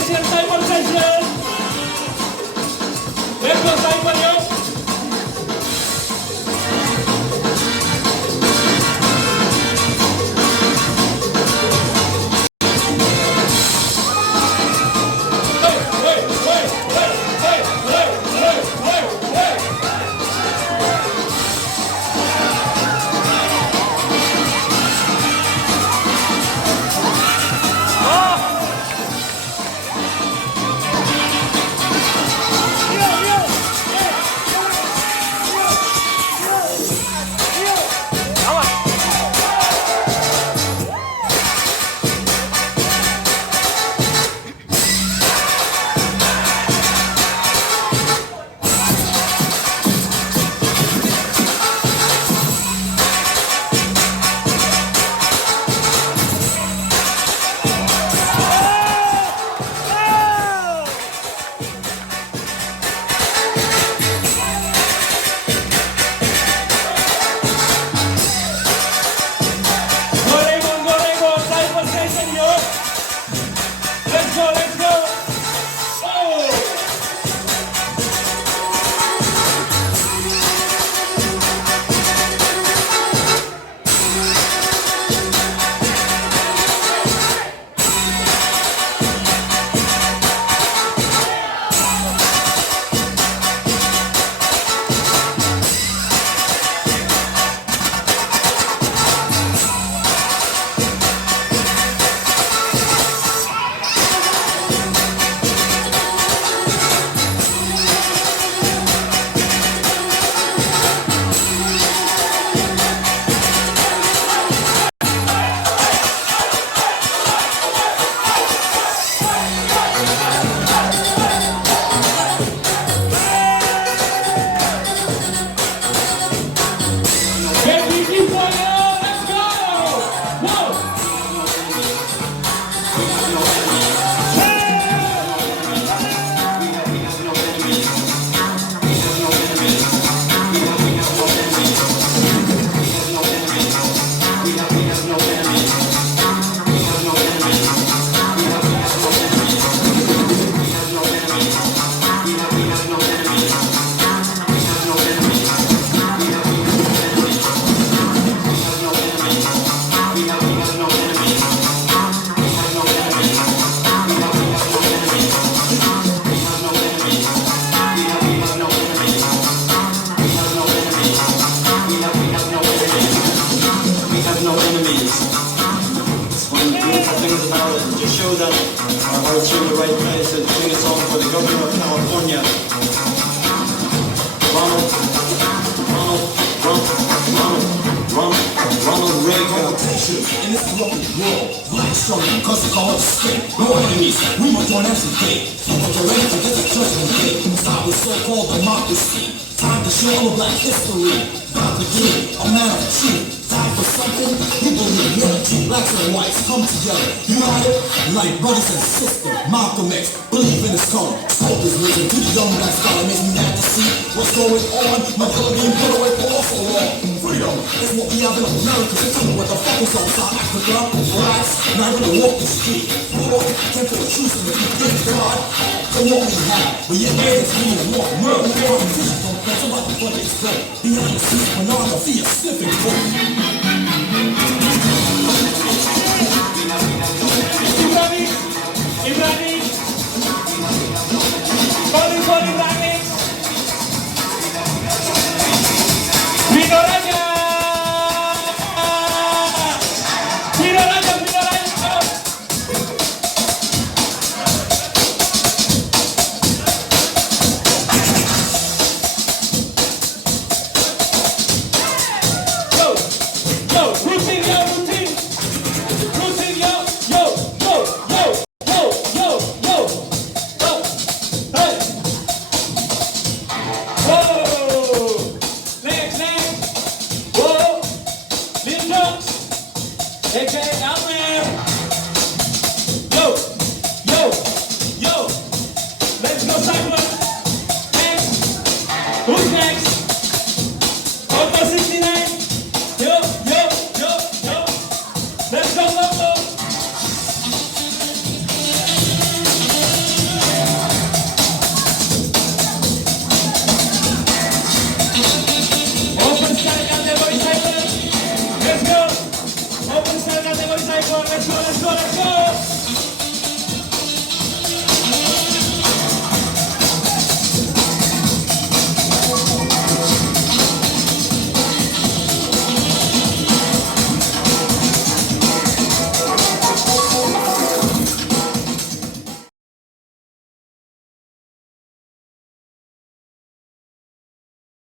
session, Cyper session. Let's go, Cyper, yo. In this corrupted world, life struggling, cause it's called escape. No enemies, we must join us and pay. But you're ready to get the judgment day. Stop with so-called democracy. Time to show all black history. About to be a man of truth. Time for something you believe in. Blacks and whites come together, united like brothers and sisters. Malcolm X, believe in his code. Hope is risen to the young black scholar. Makes me mad to see what's going on. My color being put away for all so long. Freedom is what we have in America. So tell me what the fuck is on South Africa. Blacks, now when they walk the street. Poor, can't feel the truth in the good God. For what we have, but yet it's me and walk murder. Vision don't play, somebody but it's good. Behind the scenes, pornography is sniffing for me. Ibrahim,